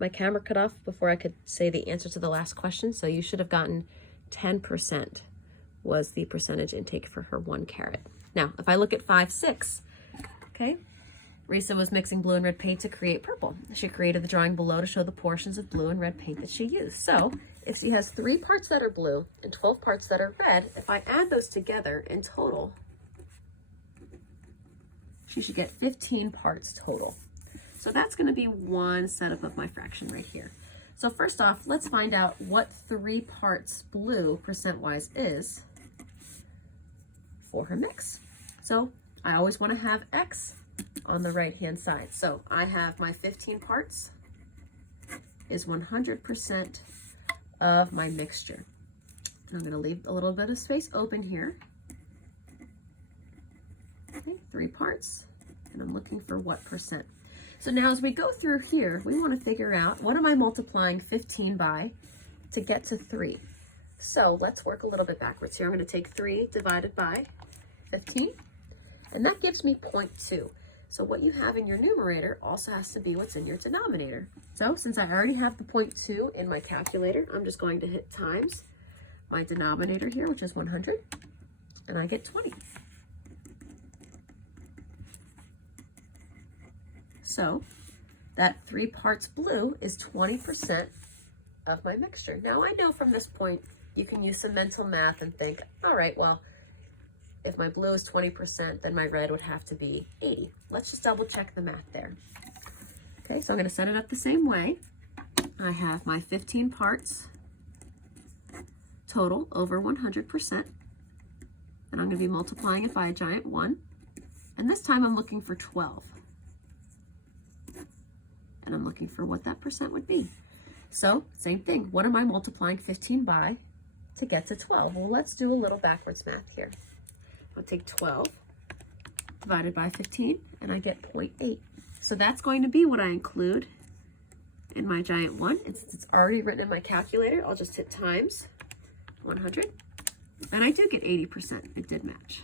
My camera cut off before I could say the answer to the last question, so you should have gotten 10% was the percentage intake for her 1 carat. Now, if I look at 5, 6, okay, Risa was mixing blue and red paint to create purple. She created the drawing below to show the portions of blue and red paint that she used. So if she has 3 parts that are blue and 12 parts that are red, if I add those together in total, she should get 15 parts total. So that's going to be one setup of my fraction right here. So first off, let's find out what 3 parts blue percent-wise is for her mix. So I always want to have X on the right-hand side. So I have my 15 parts is 100% of my mixture. And I'm going to leave a little bit of space open here. Okay, 3 parts, and I'm looking for what percent. So now as we go through here, we want to figure out what am I multiplying 15 by to get to 3. So let's work a little bit backwards here. I'm going to take 3 divided by 15, and that gives me 0.2. So what you have in your numerator also has to be what's in your denominator. So since I already have the 0.2 in my calculator, I'm just going to hit times my denominator here, which is 100, and I get 20. So that 3 parts blue is 20% of my mixture. Now I know from this point, you can use some mental math and think, all right, well, if my blue is 20%, then my red would have to be 80. Let's just double check the math there. Okay, so I'm gonna set it up the same way. I have my 15 parts total over 100%, and I'm gonna be multiplying it by a giant 1. And this time I'm looking for 12. And I'm looking for what that percent would be. So same thing, what am I multiplying 15 by to get to 12? Well, let's do a little backwards math here. I'll take 12 divided by 15, and I get 0.8. So that's going to be what I include in my giant 1. It's already written in my calculator. I'll just hit times 100, and I do get 80%. It did match.